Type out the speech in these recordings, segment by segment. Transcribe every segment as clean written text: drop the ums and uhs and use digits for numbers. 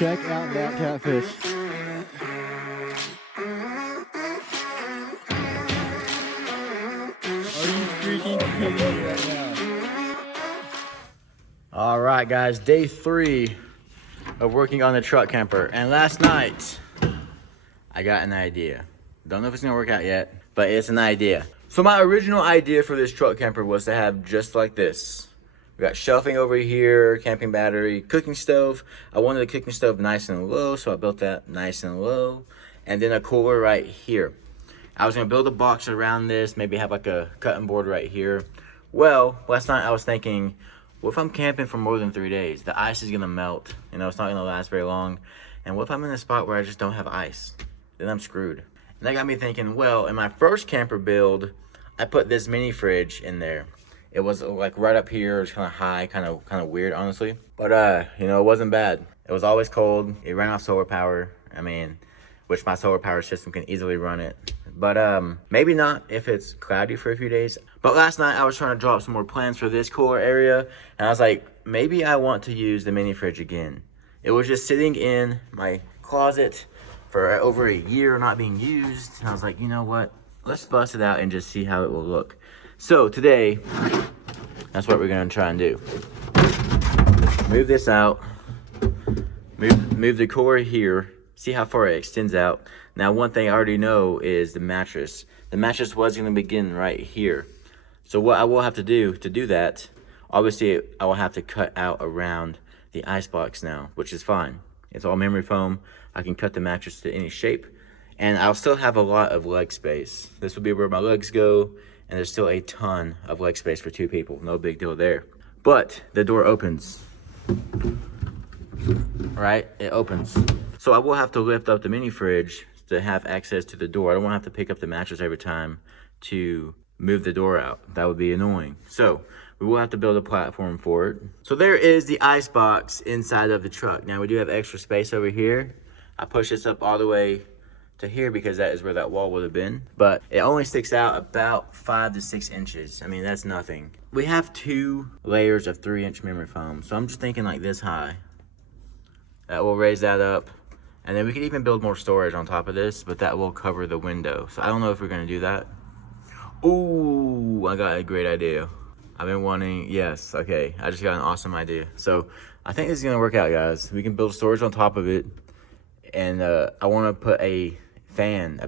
Check out that catfish. Are you freaking kidding me right now? All right, guys, day 3 of working on the truck camper. And last night, I got an idea. Don't know if it's gonna work out yet, but it's an idea. So my original idea for this truck camper was to have just like this. We got shelving over here, camping battery, cooking stove. I wanted the cooking stove nice and low, so I built that nice and low. And then a cooler right here. I was gonna build a box around this, maybe have like a cutting board right here. Well, last night I was thinking, what if I'm camping for more than 3 days? The ice is gonna melt, you know, it's not gonna last very long. And what if I'm in a spot where I just don't have ice? Then I'm screwed. And that got me thinking, well, in my first camper build, I put this mini fridge in there. It was like right up here, it was kind of high, kind of weird, honestly. But you know, it wasn't bad. It was always cold. It ran off solar power. I mean, which my solar power system can easily run it. But maybe not if it's cloudy for a few days. But last night I was trying to draw up some more plans for this cooler area, and I was like, maybe I want to use the mini fridge again. It was just sitting in my closet for over a year not being used, and I was like, you know what? Let's bust it out and just see how it will look. So today, that's what we're gonna try and do. Move this out, move the cooler here, see how far it extends out. Now, one thing I already know is the mattress. The mattress was gonna begin right here. So what I will have to do that, obviously I will have to cut out around the icebox now, which is fine. It's all memory foam. I can cut the mattress to any shape, and I'll still have a lot of leg space. This will be where my legs go, and there's still a ton of leg space for 2 people. No big deal there. But the door opens. Right? It opens. So I will have to lift up the mini fridge to have access to the door. I don't want to have to pick up the mattress every time to move the door out. That would be annoying. So we will have to build a platform for it. So there is the ice box inside of the truck. Now we do have extra space over here. I push this up all the way to here because that is where that wall would have been, but it only sticks out about 5 to 6 inches. I mean, that's nothing. We have 2 layers of 3-inch memory foam, so I'm just thinking like this high. That will raise that up, and then we could even build more storage on top of this, but that will cover the window. So I don't know if we're gonna do that. Ooh, I got a great idea. I've been wanting, yes, okay, I just got an awesome idea. So I think this is gonna work out, guys. We can build storage on top of it, and I wanna put a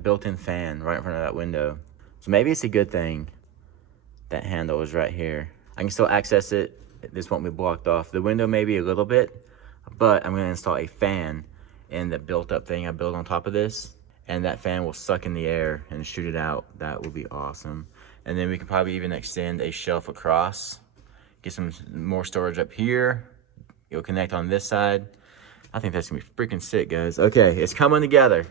built-in fan right in front of that window. So maybe it's a good thing that handle is right here. I can still access it. This won't be blocked off. The window maybe a little bit, but I'm gonna install a fan in the built-up thing I built on top of this, and that fan will suck in the air and shoot it out. That would be awesome. And then we can probably even extend a shelf across, get some more storage up here. It'll connect on this side. I think that's gonna be freaking sick, guys. Okay, it's coming together.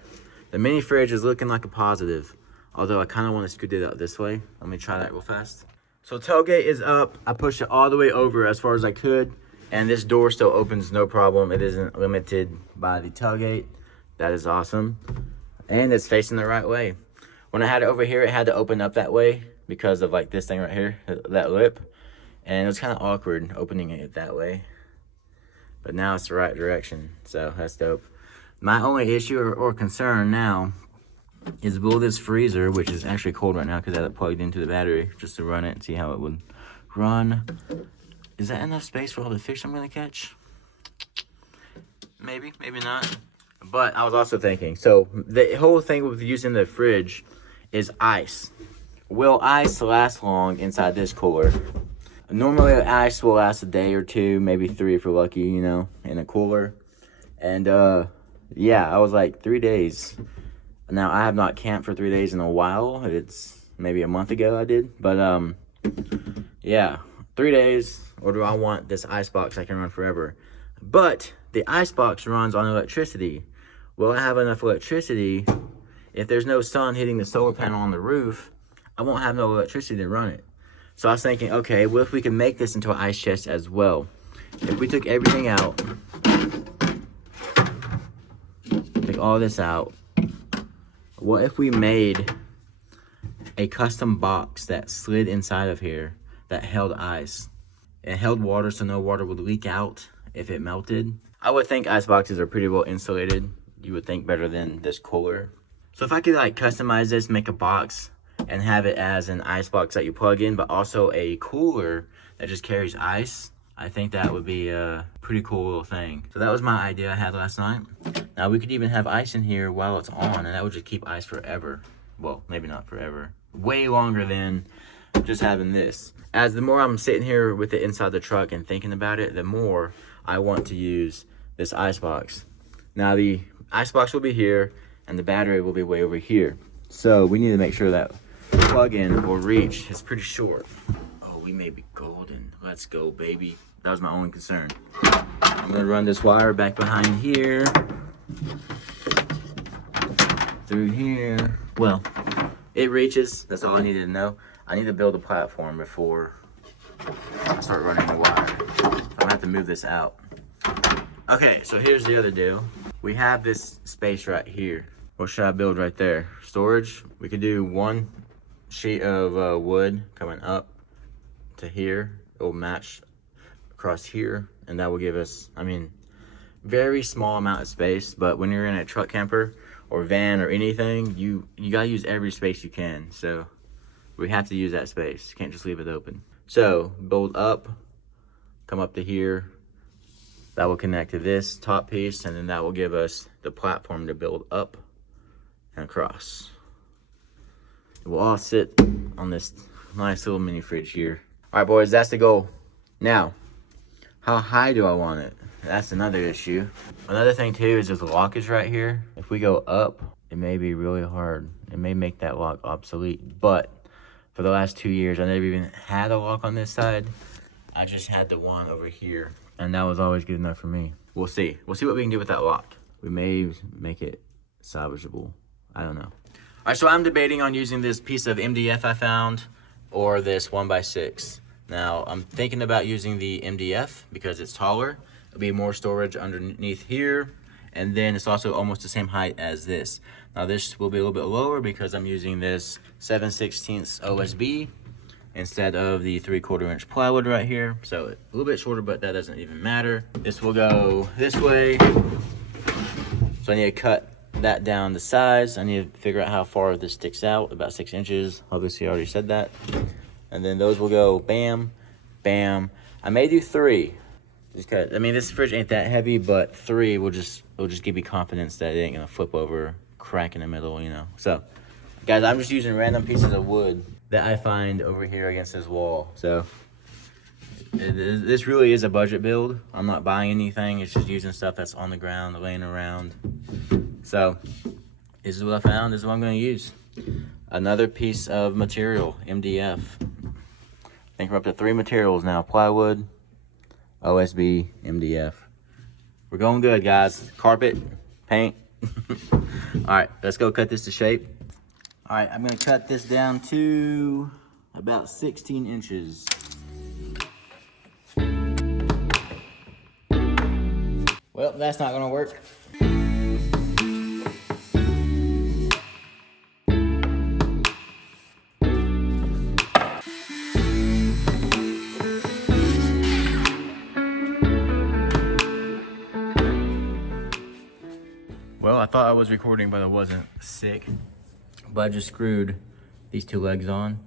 The mini fridge is looking like a positive, although I kind of want to scoot it out this way. Let me try that real fast. So tailgate is up. I pushed it all the way over as far as I could, and this door still opens no problem. It isn't limited by the tailgate. That is awesome. And it's facing the right way. When I had it over here, it had to open up that way because of like this thing right here, that lip. And it was kind of awkward opening it that way. But now it's the right direction, so that's dope. My only issue or concern now is, will this freezer, which is actually cold right now because I had it plugged into the battery just to run it and see how it would run. Is that enough space for all the fish I'm gonna catch? Maybe, maybe not. But I was also thinking, so the whole thing with using the fridge is ice. Will ice last long inside this cooler? Normally ice will last a day or 2, maybe 3 if you're lucky, you know, in a cooler. And yeah, I was like 3 days. Now I have not camped for 3 days in a while. It's maybe a month ago I did, but yeah, 3 days. Or do I want this ice box I can run forever? But the ice box runs on electricity. Will I have enough electricity? If there's no sun hitting the solar panel on the roof, I won't have no electricity to run it. So I was thinking, okay, what if we can make this into an ice chest as well? If we took everything out, take all this out, what if we made a custom box that slid inside of here that held ice? It held water so no water would leak out if it melted. I would think ice boxes are pretty well insulated. You would think better than this cooler. So if I could like customize this, make a box and have it as an ice box that you plug in, but also a cooler that just carries ice, I think that would be a pretty cool little thing. So that was my idea I had last night. Now we could even have ice in here while it's on, and that would just keep ice forever. Well, maybe not forever. Way longer than just having this. As the more I'm sitting here with it inside the truck and thinking about it, the more I want to use this ice box. Now the ice box will be here and the battery will be way over here. So we need to make sure that plug-in or reach is pretty short. Oh, we may be golden. Let's go, baby. That was my only concern. I'm gonna run this wire back behind here. Through here. Well, it reaches. That's all I needed to know. I need to build a platform before I start running the wire. I'm gonna have to move this out. Okay, so here's the other deal. We have this space right here. What should I build right there? Storage. We could do one sheet of wood coming up to here. It will match across here, and that will give us, I mean, very small amount of space. But when you're in a truck camper or van or anything, you gotta use every space you can. So we have to use that space. You can't just leave it open. So build up, come up to here. That will connect to this top piece, and then that will give us the platform to build up and across. It will all sit on this nice little mini fridge here. All right, boys, that's the goal. Now, how high do I want it? That's another issue. Another thing too is this lock is right here. If we go up, it may be really hard. It may make that lock obsolete, but for the last 2 years, I never even had a lock on this side. I just had the one over here, and that was always good enough for me. We'll see. We'll see what we can do with that lock. We may make it salvageable. I don't know. All right, so I'm debating on using this piece of MDF I found or this 1x6. Now, I'm thinking about using the MDF because it's taller. It'll be more storage underneath here, and then it's also almost the same height as this. Now, this will be a little bit lower because I'm using this 7/16 OSB instead of the 3/4 inch plywood right here. So a little bit shorter, but that doesn't even matter. This will go this way. So I need to cut that down to size. I need to figure out how far this sticks out, about 6 inches. Obviously, I already said that. And then those will go bam, bam. I may do 3. Just cut. I mean, this fridge ain't that heavy, but 3 will just give me confidence that it ain't gonna flip over, crack in the middle, you know. So, guys, I'm just using random pieces of wood that I find over here against this wall. So, this really is a budget build. I'm not buying anything. It's just using stuff that's on the ground, laying around. So, this is what I found. This is what I'm going to use. Another piece of material, MDF. I think we're up to 3 materials now. Plywood, OSB, MDF. We're going good, guys. Carpet, paint. All right, let's go cut this to shape. All right, I'm going to cut this down to about 16 inches. Well, that's not going to work. Well, I thought I was recording, but I wasn't. Sick. But I just screwed these 2 legs on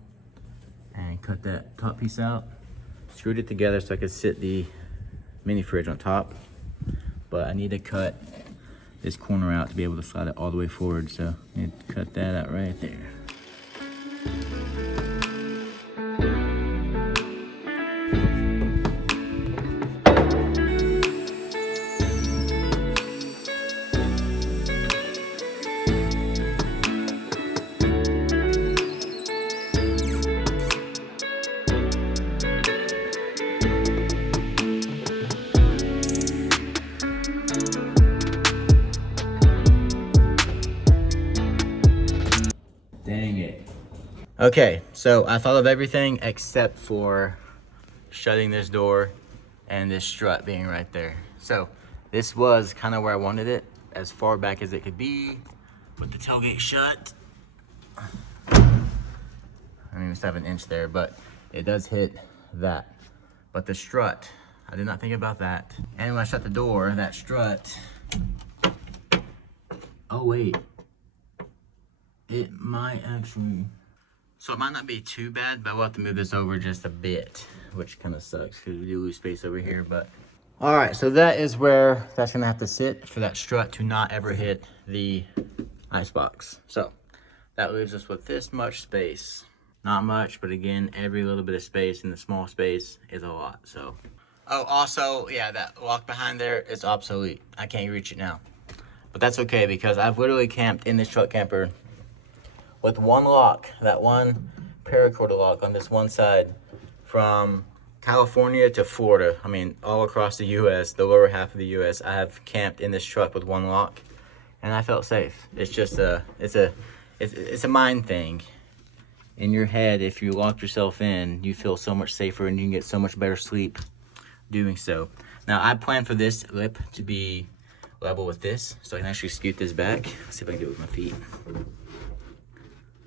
and cut that top piece out. Screwed it together so I could sit the mini fridge on top. But I need to cut this corner out to be able to slide it all the way forward. So I need to cut that out right there. Dang it. Okay, so I thought of everything except for shutting this door and this strut being right there. So this was kind of where I wanted it, as far back as it could be, with the tailgate shut. I mean, it's 7 inch there, but it does hit that. But the strut, I did not think about that. And when I shut the door, that strut, oh wait, it might actually, so it might not be too bad, but we'll have to move this over just a bit, which kind of sucks because we do lose space over here, but. All right, so that is where that's gonna have to sit for that strut to not ever hit the icebox. So that leaves us with this much space. Not much, but again, every little bit of space in the small space is a lot, so. Oh, also, yeah, that lock behind there is obsolete. I can't reach it now. But that's okay because I've literally camped in this truck camper with one lock, that one paracord lock on this one side from California to Florida. I mean, all across the U.S., the lower half of the U.S., I have camped in this truck with one lock, and I felt safe. It's just it's a mind thing. In your head, if you lock yourself in, you feel so much safer and you can get so much better sleep doing so. Now, I plan for this lip to be level with this, so I can actually scoot this back. Let's see if I can do it with my feet.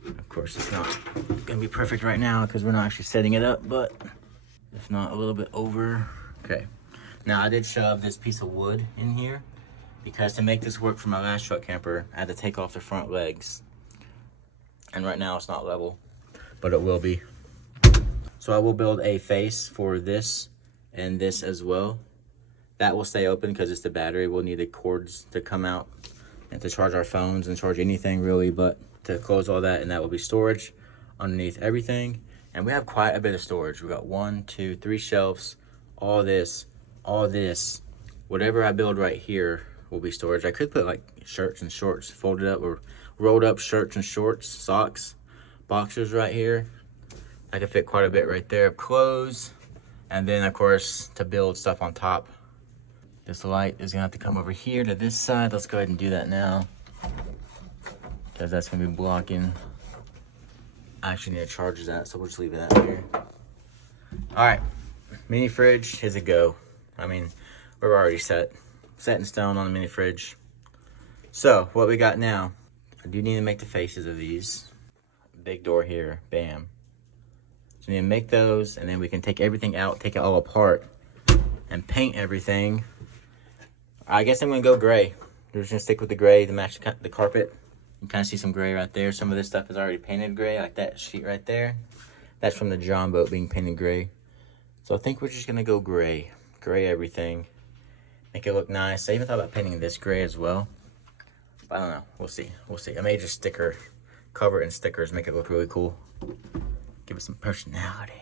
Of course, it's not gonna be perfect right now because we're not actually setting it up, but if not, a little bit over. Okay. Now, I did shove this piece of wood in here because to make this work for my last truck camper, I had to take off the front legs. And right now, it's not level, but it will be. So I will build a face for this and this as well. That will stay open because it's the battery. We'll need the cords to come out and to charge our phones and charge anything really, but to close all that, and that will be storage underneath everything. And we have quite a bit of storage. We got 1, 2, 3 shelves, all this, whatever I build right here will be storage. I could put like shirts and shorts folded up or rolled up shirts and shorts, socks, boxers right here. I could fit quite a bit right there of clothes. And then of course, to build stuff on top, this light is gonna have to come over here to this side. Let's go ahead and do that now, because that's gonna be blocking. I actually need to charge that, so we'll just leave it out here. All right, mini fridge is a go. I mean, we're already set in stone on the mini fridge. So what we got now, I do need to make the faces of these. Big door here, bam. So we need to make those, and then we can take everything out, take it all apart, and paint everything. I guess I'm gonna go gray. We're just gonna stick with the gray to match the carpet. You kind of see some gray right there. Some of this stuff is already painted gray, like that sheet right there. That's from the John boat being painted gray. So I think we're just gonna go gray. Gray everything. Make it look nice. I even thought about painting this gray as well. But I don't know, we'll see, we'll see. I may just cover it in stickers, make it look really cool. Give it some personality.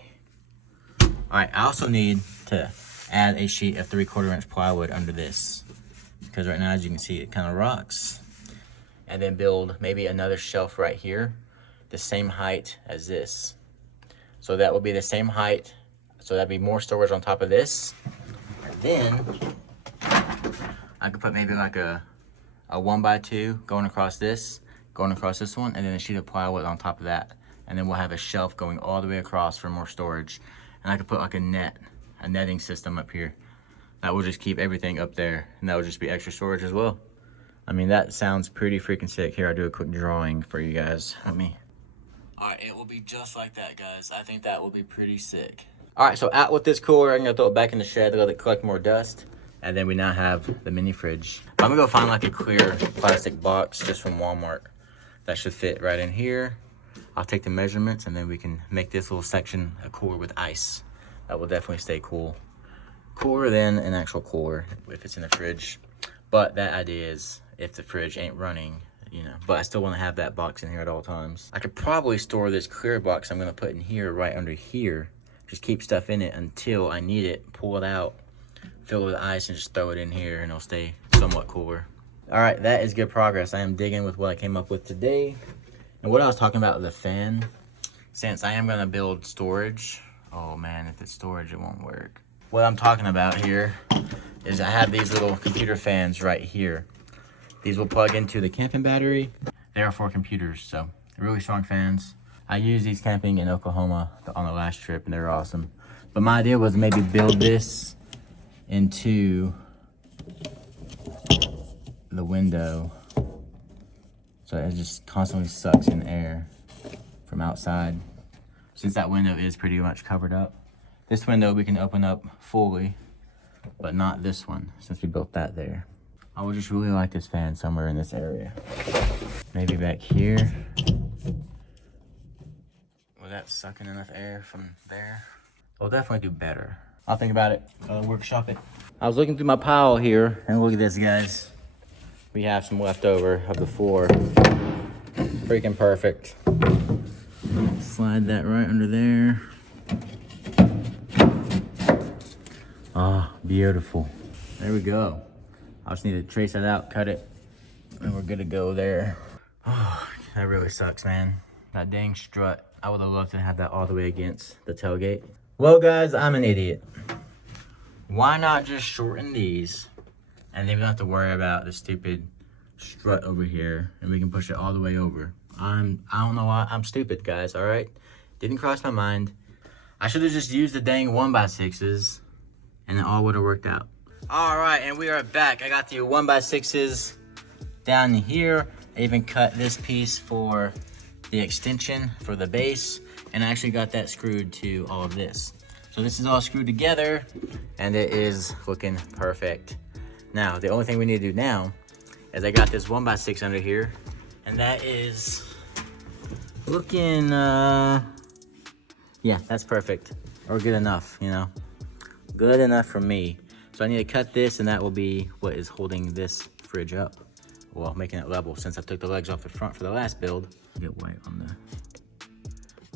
All right, I also need to add a sheet of 3/4 inch plywood under this, because right now, as you can see, it kind of rocks. And then build maybe another shelf right here, the same height as this. So that will be the same height. So that'd be more storage on top of this. And then I could put maybe like a 1x2 going across this one, and then a sheet of plywood on top of that. And then we'll have a shelf going all the way across for more storage. And I could put like a netting system up here. That will just keep everything up there, and that will just be extra storage as well. I mean, that sounds pretty freaking sick. Here, I'll do a quick drawing for you guys. Let me. All right, it will be just like that, guys. I think that will be pretty sick. All right, so out with this cooler. I'm gonna throw it back in the shed to let it collect more dust. And then we now have the mini fridge. I'm gonna go find like a clear plastic box just from Walmart. That should fit right in here. I'll take the measurements, and then we can make this little section a cooler with ice. That will definitely stay cool. Cooler than an actual cooler if it's in the fridge. But that idea is if the fridge ain't running, you know, but I still want to have that box in here at all times. I could probably store this clear box I'm going to put in here right under here. Just keep stuff in it until I need it, pull it out, fill it with ice, and just throw it in here, and it'll stay somewhat cooler. All right, that is good progress. I am digging with what I came up with today. And what I was talking about, the fan, since I am going to build storage. Oh man, if it's storage, it won't work. What I'm talking about here is I have these little computer fans right here. These will plug into the camping battery. They are for computers, so they're really strong fans. I used these camping in Oklahoma on the last trip, and they're awesome. But my idea was maybe build this into the window, so it just constantly sucks in air from outside. Since that window is pretty much covered up, this window we can open up fully but not this one, since we built that there. I would just really like this fan somewhere in this area. Maybe back here. Will that suck in enough air from there? I'll definitely do better. I'll think about it. I'll workshop it. I was looking through my pile here, and look at this, guys. We have some leftover of the floor. Freaking perfect. Slide that right under there. Ah, oh, beautiful. There we go. I just need to trace that out, cut it, and we're good to go there. Oh, that really sucks, man. That dang strut. I would have loved to have that all the way against the tailgate. Well, guys, I'm an idiot. Why not just shorten these, and then we don't have to worry about the stupid strut over here, and we can push it all the way over. I don't know why. I'm stupid, guys, all right? Didn't cross my mind. I should have just used the dang 1x6s, and it all would have worked out. All right, and we are back. I got the 1x6s down here. I even cut this piece for the extension for the base, and I actually got that screwed to all of this. So this is all screwed together, and it is looking perfect. Now, the only thing we need to do now is I got this 1x6 under here, and that is looking, yeah, that's perfect, or good enough, you know, good enough for me. So I need to cut this, and that will be what is holding this fridge up, well, making it level, since I took the legs off the front for the last build. Get white on the,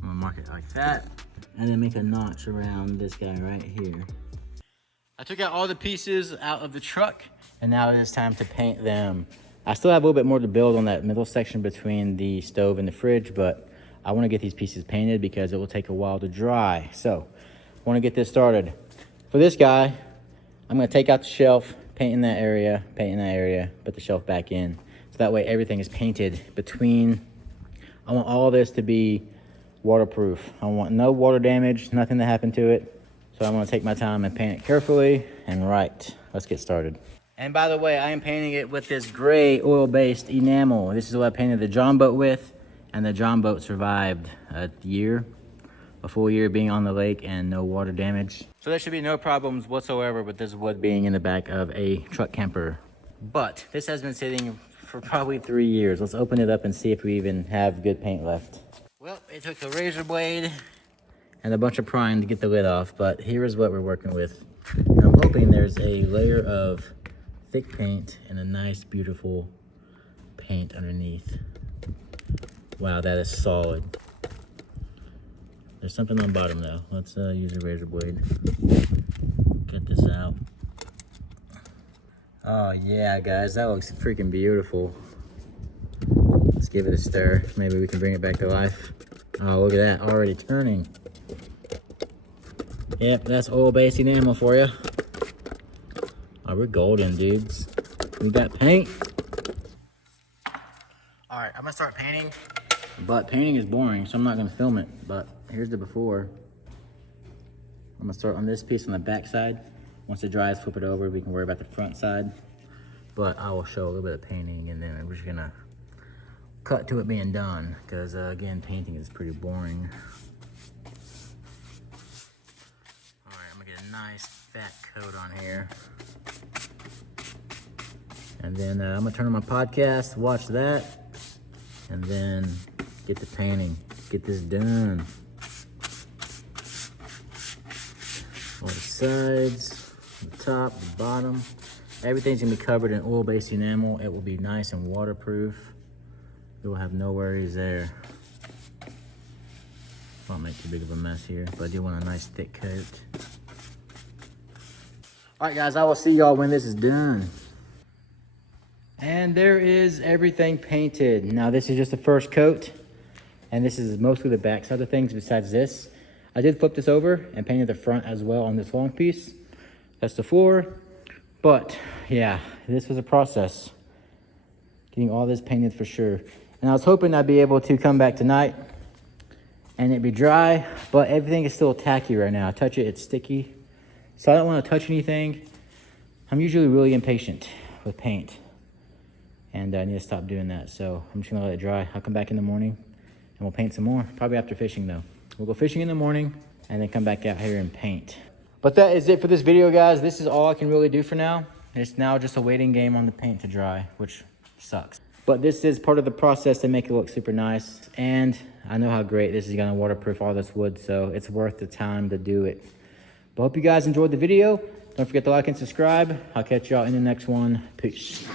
I'm gonna mark it like that, and then make a notch around this guy right here. I took out all the pieces out of the truck, and now it is time to paint them. I still have a little bit more to build on that middle section between the stove and the fridge, but I want to get these pieces painted because it will take a while to dry. So I want to get this started. For this guy, I'm going to take out the shelf, paint in that area, put the shelf back in. So that way everything is painted between. I want all this to be waterproof. I want no water damage, nothing to happen to it. So I'm going to take my time and paint it carefully and right. Let's get started. And by the way, I am painting it with this gray oil-based enamel. This is what I painted the John boat with, and the John boat survived a full year being on the lake and no water damage. So there should be no problems whatsoever with this wood being in the back of a truck camper. But this has been sitting for probably 3 years. Let's open it up and see if we even have good paint left. Well, it took a razor blade and a bunch of prying to get the lid off, but here is what we're working with. And I'm hoping there's a layer of thick paint and a nice, beautiful paint underneath. Wow, that is solid. There's something on bottom though. Let's use a razor blade. Get this out. Oh yeah, guys, that looks freaking beautiful. Let's give it a stir. Maybe we can bring it back to life. Oh, look at that, already turning. Yep, that's oil-based enamel for you. Oh, we're golden, dudes. We got paint. All right, I'm gonna start painting, but painting is boring, so I'm not gonna film it, but here's the before. I'm gonna start on this piece on the back side. Once it dries, flip it over, we can worry about the front side. But I will show a little bit of painting, and then we're just gonna cut to it being done, because again, painting is pretty boring. All right, I'm gonna get a nice fat coat on here. And then I'm gonna turn on my podcast, watch that, and then get to painting, get this done. All the sides, the top, the bottom, everything's gonna be covered in oil-based enamel. It will be nice and waterproof. You will have no worries there. Won't make too big of a mess here, but I do want a nice thick coat. All right, guys, I will see y'all when this is done. And there is everything painted. Now this is just the first coat, and this is mostly the back side of things besides this. I did flip this over and painted the front as well on this long piece. That's the floor. But yeah, this was a process. Getting all this painted for sure. And I was hoping I'd be able to come back tonight and it'd be dry, but everything is still tacky right now. I touch it, it's sticky. So I don't want to touch anything. I'm usually really impatient with paint, and I need to stop doing that. So I'm just gonna let it dry. I'll come back in the morning and we'll paint some more. Probably after fishing though. We'll go fishing in the morning and then come back out here and paint. But that is it for this video, guys. This is all I can really do for now. It's now just a waiting game on the paint to dry, which sucks. But this is part of the process to make it look super nice. And I know how great this is gonna waterproof all this wood, so it's worth the time to do it. But hope you guys enjoyed the video. Don't forget to like and subscribe. I'll catch y'all in the next one. Peace.